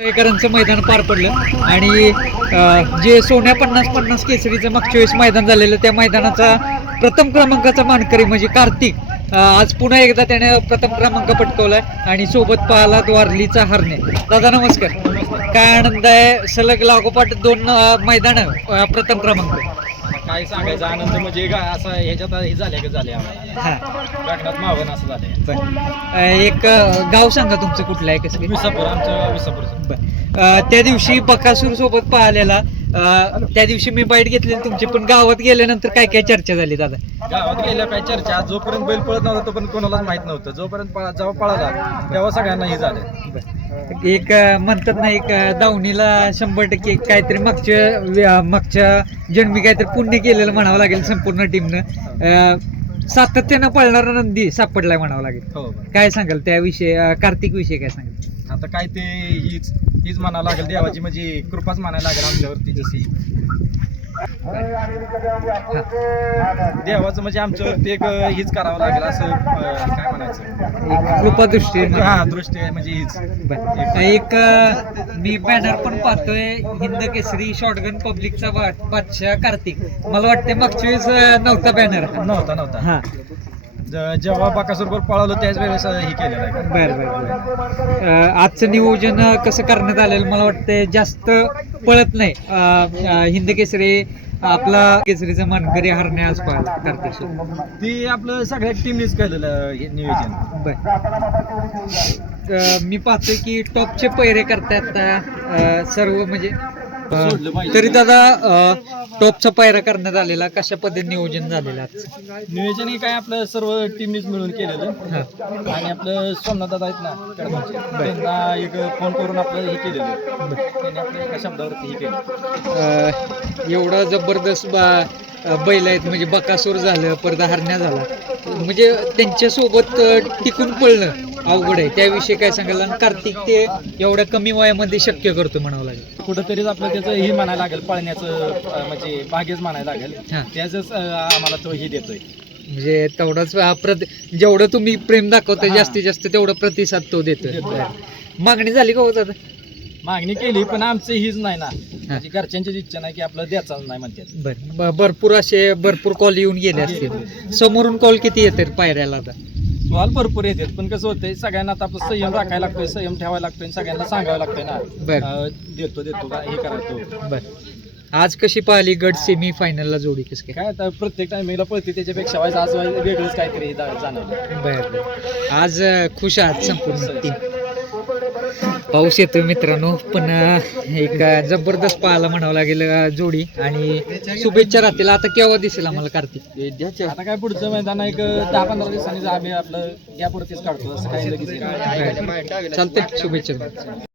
एकरांचं मैदान पार पडलं. आणि जे सोन्या पन्नास पन्नास केसरीचं मागच्या वेळेस मैदान झालेलं त्या मैदानाचा प्रथम क्रमांकाचा मानकरी म्हणजे कार्तिक आज पुन्हा एकदा त्याने प्रथम क्रमांक पटकवलाय आणि सोबत पाहला द्वारलीचा हरणे. दादा नमस्कार. काय आनंद आहे? सलग लागोपाठ दोन मैदान प्रथम क्रमांक. काय सांगायचं? आनंद म्हणजे काय? असं ह्याच्यात हे झाले का झाले आम्हाला? हा. मावण असं बरं. अं, एक अं, गाव सांगा तुमचं कुठलं आहे कसं काय? विसापूर आमचं विसापूरचं. अ, त्या दिवशी बकासूर सोबत पाहिलेला अ, त्या दिवशी मी बाईट घेतलेली तुमची पण गावात गेल्यानंतर काय काय चर्चा झाली दादा? गावात गेल्या काय चर्चा? जोपर्यंत बैल पळत नव्हता तोपर्यंत कोणालाच माहीत नव्हतं. जोपर्यंत पळा- जेव्हा पळाला तेव्हा सगळ्यांना हे झालं एक म्हणतात ना एक दावणीला शंभर टक्के काहीतरी मागच्या मागच्या जन्मी काहीतरी पुण्य केलेलं म्हणावं लागेल संपूर्ण टीमनं सातत्यानं पळणारा नंदी सापडलाय म्हणावं लागेल. हो काय सांगाल त्याविषयी कार्तिक विषयी काय सांगाल? आता काय ते हीच हीच म्हणावं लागेल देवाची म्हणजे कृपाच म्हणायला लागेल आमच्यावरती जशी. देवाचं म्हणजे आमच्यावरती एक हीच करावं लागेल असं काय म्हणायचं? एक कृपादृष्टी हा दृष्टी आहे म्हणजे हीच. एक मी बॅनर पण पाहतोय हिंद केसरी शॉटगन पब्लिकचा बादशाह कार्तिक. मला वाटते मागच्या वेळेस नव्हता बॅनर नव्हता नव्हता. हा. ज- जेव्हा बाकासोबर पळालो त्याच वेळेस हे केलेलं आहे. बर बर बर. अ, आजचं नियोजन अ, कसं करण्यात आलेलं? मला वाटतं जास्त पळत नाही. अ, अ, हिंद केसरी आपला केसरीचा मानकरी हरणे आज पाहिला सोबत. ती आपलं सगळ्या टीमनेच केलेलं हे नियोजन. बर. मी पाहतोय की टॉपचे पैरे करतात अ, सर्व म्हणजे तरी दादा अ, टॉपचा पैरा करण्यात आलेला कशा पद्धतीने नियोजन झालेलं आजचं नियोजन हे काय आपलं सर्व टीमनेच मिळून केलेलं. हा. आणि आपलं सोमनाथ दादा आहेत ना त्यांना एक फोन करून आपलं हे केलेलं. त्यांनी आपल्या एका शब्दावरती हे केलं. अ, एवढा जबरदस्त बा अ, बैल आहेत म्हणजे बकासूर झालं परत हरण्या झाला. म्हणजे त्यांच्यासोबत अ, टिकून पळणं अवघड आहे. त्याविषयी काय सांगाल आणि कार्तिक ते एवढ्या कमी वयामध्ये शक्य करतो म्हणावं लागेल. कुठंतरीच आपलं त्याचं हे म्हणायला लागेल पळण्याचं अं, म्हणजे भाग्यच म्हणायला लागेल. हा. त्याच आम्हाला तो हे देतोय. म्हणजे तेवढाच प्रति जेवढं तुम्ही प्रेम दाखवता हा. जास्तीत जास्त तेवढं प्रतिसाद तो देतोय. देतोय. मागणी झाली का हो दादा? मागणी केली पण आमचं हीच नाही ना. म्हणजे घरच्यांचीच इच्छा नाही की आपलं द्यायचं नाही म्हणतात. बर. भरपूर असे भरपूर कॉल येऊन गेले असतील. समोरून कॉल किती येतात पायऱ्याला आता? कॉल भरपूर येतात पण कसं होतंय सगळ्यांना आता आपलं संयम राखायला लागतोय संयम ठेवायला लागतोय आणि सगळ्यांना सांगावं लागतंय ना. अं, देतो देतो का हे करायचो बर. आज कशी पाहिली गट सेमी फायनलला जोडी कस काय काय आता प्रत्येक टायमिंगला पळते त्याच्यापेक्षा व्हायचं आज वेगळंच काहीतरी जा- जाणवलं. बर बर. आज अं, खुश आहात संपूर्ण टीम पाऊस येतोय मित्रांनो पण एक जबरदस्त पाहायला म्हणावं लागेल जोडी आणि शुभेच्छा राहतील. आता केव्हा दिसेल आम्हाला कार्तिक? आता काय पुढचं मैदान एक दहा पंधरा दिवसांनी आम्ही आपलं गॅपवरतीच काढतो असं काही. चालतंय शुभेच्छा.